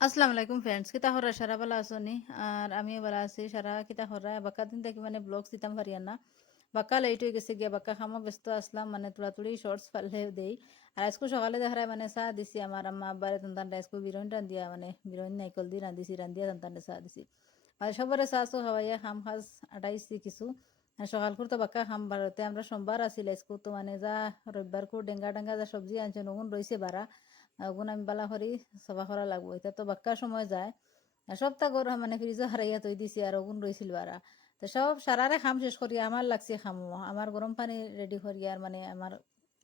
আসসালামু আলাইকুম ফ্রেন্ডস কিতা হরা সারা বেলা আসনি আর আমিও বেলা আছি সারা কিতা হরা বাক্কা দিন থেকে মানে ব্লগস দিতাম পারিয়া না বাক্কা লেট হয়ে গেছে গিয়া বাক্কা খামো ব্যস্ত আসলাম মানে তুড়াতুড়ি শর্টস ফালে দেই আর আজকে সকালে দেখায় মানে চা দিছি আমার আম্মা আব্বারে তান্তান আজকে বিরন রান্দিয়া মানে বিরন নাইকল দিয়ে রান্দিছি রান্দিয়া তান্তান চা দিছি আর সবারে চা চো খাওয়াইয়া খাম খাজ আটাইছি কিছু আর সকাল করতে বাক্কা খাম বারোতে আমরা সোমবার আসিল আজকে তো মানে যা রবিবার কো ডেঙ্গা ডেঙ্গা যা সবজি আনছে নগুন রয়েছে বারা ওগুন আমি বালা করি সফা করা লাগবো এটা তো বাক্কা সময় যায় আর সপ্তাহ করে মানে ফ্রিজে হারাইয়া তৈ দিছি আর ওগুন রইছিল বারা তো সব সারারে খাম শেষ করি আমার লাগছে খামো আমার গরম পানি রেডি করি আর মানে আমার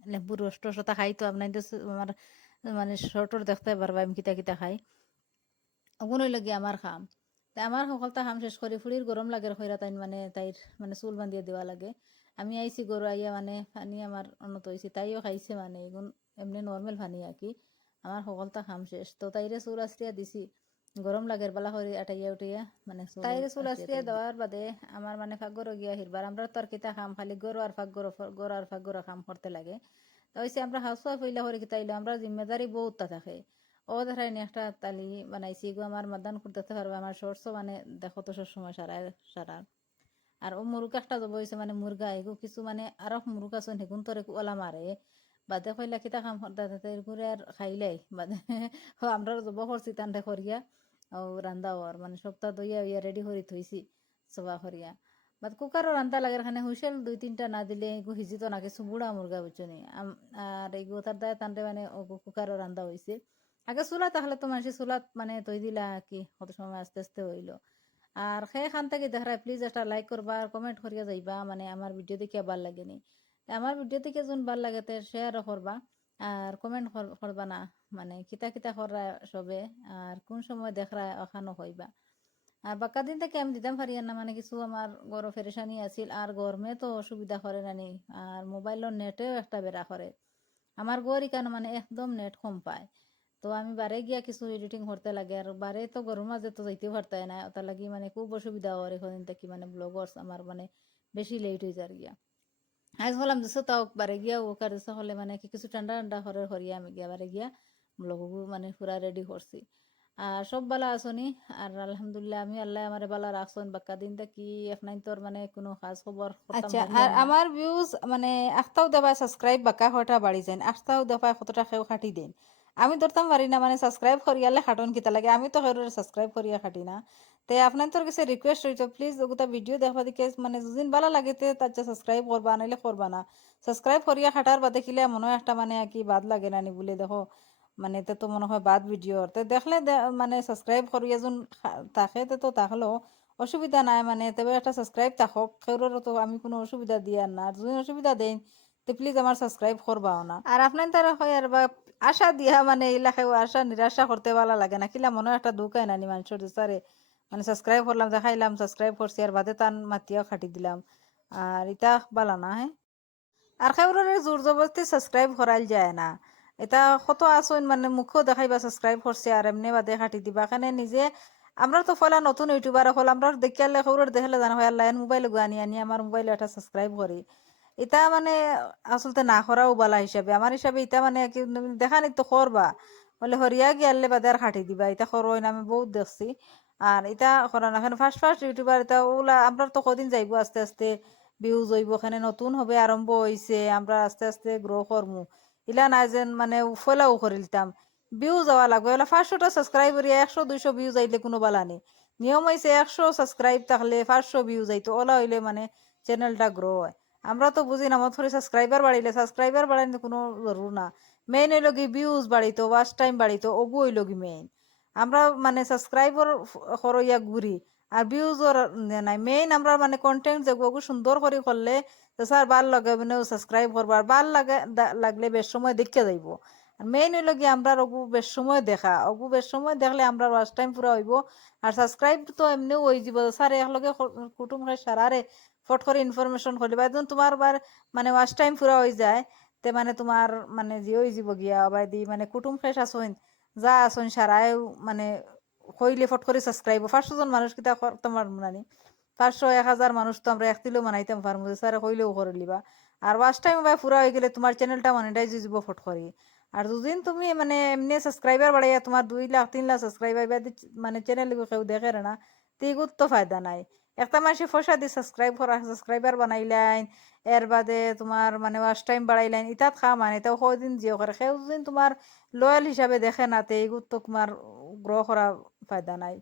লেবু রস টস ওটা খাই তো আপনার আমার মানে শর্টর দেখতে পারবা আমি কিতা কিতা খাই ওগুন লাগি আমার খাম তা আমার সকলটা খাম শেষ করি ফুড়ির গরম লাগে খৈরা তাই মানে তাইর মানে চুল বান্ধিয়ে দেওয়া লাগে আমি আইছি গরু আইয়া মানে পানি আমার অনত হয়েছি তাইও খাইছে মানে এগুন এমনি নর্মেল পানি আর কি আমার সকলটা খাম শেষ তো তাইরে চুল আশ্রিয়া দিছি গরম লাগের বেলা করে আটাইয়া উঠাইয়া মানে তাইরে চুল আশ্রিয়া দেওয়ার বাদে আমার মানে ফাগর গিয়া হিরবার আমরা তো আর কিতা খাম খালি গরু আর ফাগর গরু আর ফাগর খাম করতে লাগে তা হইছে আমরা হাউস ওয়াইফ হইলা করে কিতাইলো আমরা জিম্মেদারি বহুতটা থাকে ও ধরাই একটা তালি বানাইছি গো আমার মাদান করতে পারবে আমার শর্টসও মানে দেখো তো সবসময় সারা আর ও মুরগা একটা জব হয়েছে মানে মুরগা এগো কিছু মানে আরো মুরগা আছে সেগুন তোরে ওলা মারে বাদে কইলা কিতা কাম করতে ঘুরে আর খাইলাই বাদে আমরা জব করছি তান্ডে করিয়া ও রান্দা ওর মানে সপ্তাহ দইয়া ইয়া রেডি করে থইছি সবা করিয়া বাদ কুকারও রান্দা লাগে এখানে হুইসেল দুই তিনটা না দিলে এগু হিজিত না কিছু বুড়া মুরগা বুঝছনি আর এগু তার দায় তান্ডে মানে কুকারও রান্দা হয়েছে আগে চুলা তাহলে তো মানুষ চুলাত মানে তৈ দিলা কি কত সময় আস্তে আস্তে হইলো আর সেইখান থেকে দেখায় প্লিজ একটা লাইক করবা আর কমেন্ট করিয়া যাইবা মানে আমার ভিডিও দেখে ভাল লাগেনি আমার ভিডিও দেখে যোন ভাল লাগে তে শেয়ারও করবা আর কমেন্ট করবা না মানে কিতা কিতা করা সবে আর কোন সময় দেখরা ওখানো হইবা আর বাক্কা দিন থেকে আমি দিতাম পারি না মানে কিছু আমার গরো ফেরেশানি আছিল আর গরমে তো অসুবিধা করে নানি আর মোবাইলের নেটেও একটা বেড়া করে আমার গড় কেন মানে একদম নেট কম পায় তো আমি বারে গিয়া কিছু এডিটিং করতে লাগে আর বারে তো গরম মাঝে তো যাইতে পারতে না ওটা লাগি মানে খুব অসুবিধা হয় এখন থেকে মানে ব্লগার্স আমার মানে বেশি লেট হয়ে যায় গিয়া আজ হলাম দিছো তাও বারে গিয়া ও কার দিছো হলে মানে কি কিছু ঠান্ডা ঠান্ডা হরে হরিয়া আমি গিয়া বারে গিয়া ব্লগ মানে পুরা রেডি করছি আর সব বালা আসনি আর আলহামদুলিল্লাহ আমি আল্লাহ আমার বালা রাখছন বাক্কা দিনটা কি এক নাইন তোর মানে কোনো খাস খবর করতাম আচ্ছা আর পারিয়ান না আমার ভিউজ মানে আখতাও দেবা সাবস্ক্রাইব বাঁকা হটা বাড়ি যান আখতাও দেবা কতটা খেও খাটি দেন আমি ধরতাম পারি না মানে সাবস্ক্রাইব করিয়ালে খাটন কিতা লাগে আমি তো হেরোর সাবস্ক্রাইব করিয়া খাটি না তে আপনার তোর কাছে রিকোয়েস্ট রইতো প্লিজ ওগুতা ভিডিও দেখবা দিকে মানে যদিন ভালো লাগে তে তার সাবস্ক্রাইব করবা নাইলে করবা না সাবস্ক্রাইব করিয়া খাটার বাদে দেখিলে মনে হয় একটা মানে কি বাদ লাগে না নি বলে দেখো মানে তে তো মনে হয় বাদ ভিডিও তে দেখলে মানে সাবস্ক্রাইব করিয়া যোন তাকে তে তো তাহলেও অসুবিধা নাই মানে তবে একটা সাবস্ক্রাইব থাকক কেউরও তো আমি কোনো অসুবিধা দিয়ার না আর যদি অসুবিধা দেন তো প্লিজ আমার সাবস্ক্রাইব করবাও না আর আপনার তারা হয় আর বা আশা দিয়া মানে এলাকায় আশা নিরাশা করতে ভালো লাগে না কিলা মনে হয় একটা দুঃখায় নানি মানুষের সারে মানে সাবস্ক্রাইব করলাম দেখাইলাম সাবস্ক্রাইব করছি আর বাদে তান মাতিয়াও খাটি দিলাম আর ইটা বালা না হ্যাঁ আর কেউরের জোর জবরদস্তি সাবস্ক্রাইব করাইল যায় না এটা কত আসুন মানে মুখও দেখাইবা সাবস্ক্রাইব করছে আর এমনি বাদে কাটি দিবা এখানে নিজে আমরা তো ফলা নতুন ইউটিউবার হল আমরা দেখিয়ালে খবর দেখলে জানা হয় আল্লাহ মোবাইল আনি আনি আমার মোবাইলে একটা সাবস্ক্রাইব করি এটা মানে আসলতে না করাও বালা হিসাবে আমার হিসাবে এটা মানে দেখা নি তো করবা বলে হরিয়া গিয়ালে বাদে আর খাটি দিবা এটা করো না আমি বহুত দেখছি আর এটা করা না ফার্স্ট ফার্স্ট ইউটিউবার এটা ওলা আমরা তো কদিন যাইবো আস্তে আস্তে ভিউজ হইব এখানে নতুন হবে আরম্ভ হইছে আমরা আস্তে আস্তে গ্রো করমু ইলা না যেন মানে ফলাও করিলতাম ভিউজ যাওয়া লাগবে এলা 500টা সাবস্ক্রাইবার 100 200 ভিউজ আইলে কোনো বালা নেই নিয়ম হইছে 100 সাবস্ক্রাইব থাকলে 500 ভিউজ আইতো ওলা হইলে মানে চ্যানেলটা গ্রো হয় আমরা তো বুঝি না মত সাবস্ক্রাইবার বাড়িলে সাবস্ক্রাইবার বাড়াইলে কোনো জরুর না মেইন হইল কি ভিউজ বাড়িতো ওয়াচ টাইম বাড়িতো ওগু হইল কি মেইন আমরা মানে সাবস্ক্রাইবার হরইয়া ঘুরি আর ভিউজর নাই মেইন আমরা মানে কন্টেন্ট যেগুলো সুন্দর করে করলে তো স্যার ভাল লাগে মানে সাবস্ক্রাইব করবার ভাল লাগে লাগলে বেশ সময় দেখতে যাইব আর মেইন হইল কি আমরা অগু বেশ সময় দেখা অগু বেশ সময় দেখলে আমরা ওয়াচ টাইম পুরা হইব আর সাবস্ক্রাইব তো এমনিও হয়ে যাব স্যার একলগে কুটুম সারারে ফট করে ইনফরমেশন করলে একদম তোমার বার মানে ওয়াচ টাইম পুরা হয়ে যায় তে মানে তোমার মানে যে হয়ে যাব গিয়া আবার দি মানে কুটুম শেষ আসইন যা আসইন সারায় মানে কইলে ফট করে সাবস্ক্রাইব 500 জন মানুষ কিতা করতাম মানে 500 1000 মানুষ তো আমরা একদিলেও বানাইতাম পারবো স্যার কইলেও করে লিবা আর ওয়াচ টাইম ভাই পুরা হয়ে গেলে তোমার চ্যানেলটা মনিটাইজ হয়ে যাব ফট করে আর যদিন তুমি মানে এমনি সাবস্ক্রাইবার বাড়াইয়া তোমার 2 লাখ 3 লাখ সাবস্ক্রাইবার মানে চ্যানেল কেউ দেখে না তিগুত তো ফায়দা নাই। একটা মাসে পয়সা দিয়ে সাবস্ক্রাইবার বানাইলেন, এর বাদে তোমার মানে ওয়াচ টাইম বাড়াইলেন, ইতাত খা মানে তাও কয়দিন জিও করে সেও যদি তোমার লয়াল হিসাবে দেখে না তে এগুত তো তোমার গ্রহ করা ফায়দা নাই।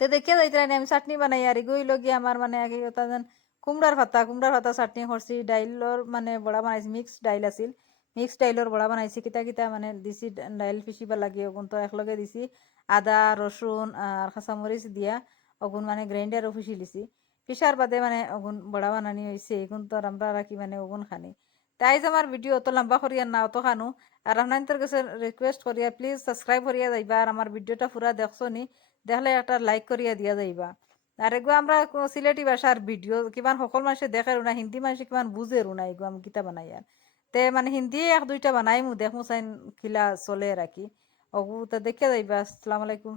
তে দেখিয়া যাইতে আমি চাটনি বানাই আর এগুই লগিয়ে আমার মানে আগে ওটা যেন কুমড়ার ভাতা চাটনি করছি, ডাইলর মানে বড়া বানাইছি, মিক্স ডাইল আছিল, মিক্স ডাইলর বড়া বানাইছি, কিতা কিতা মানে দিছি ডাইল পিসিবার লাগে ওগুন তো একলগে দিছি, আদা রসুন আর কাঁচামরিচ দিয়া ওগুন মানে গ্রাইন্ডারও পিসি লিছি, পিসার বাদে মানে ওগুন বড়া বানানি হয়েছে, এগুন তো আর আমরা রাখি মানে ওগুন খানি। তাই যে আমার ভিডিও অত লম্বা করিয়া না অত খানো, আর আপনাদের কাছে রিকোয়েস্ট করিয়া প্লিজ সাবস্ক্রাইব করিয়া যাইবা আর আমার ভিডিওটা পুরা দেখছো নি, দেখলে একটা লাইক করিয়া দিয়া যাইবা। আর এগুলো আমরা সিলেটি ভাষার ভিডিও কিমান সকল মানুষে দেখে না, হিন্দি মানুষে কিমান বুঝে না এগুলো আমি কিতা বানাই আর তে মানে হিন্দি 1 2টা বানাই মু দেখমু চাইন কিলা চলে রাখি ওগু তা দেখে যাইবা। আসসালামু আলাইকুম।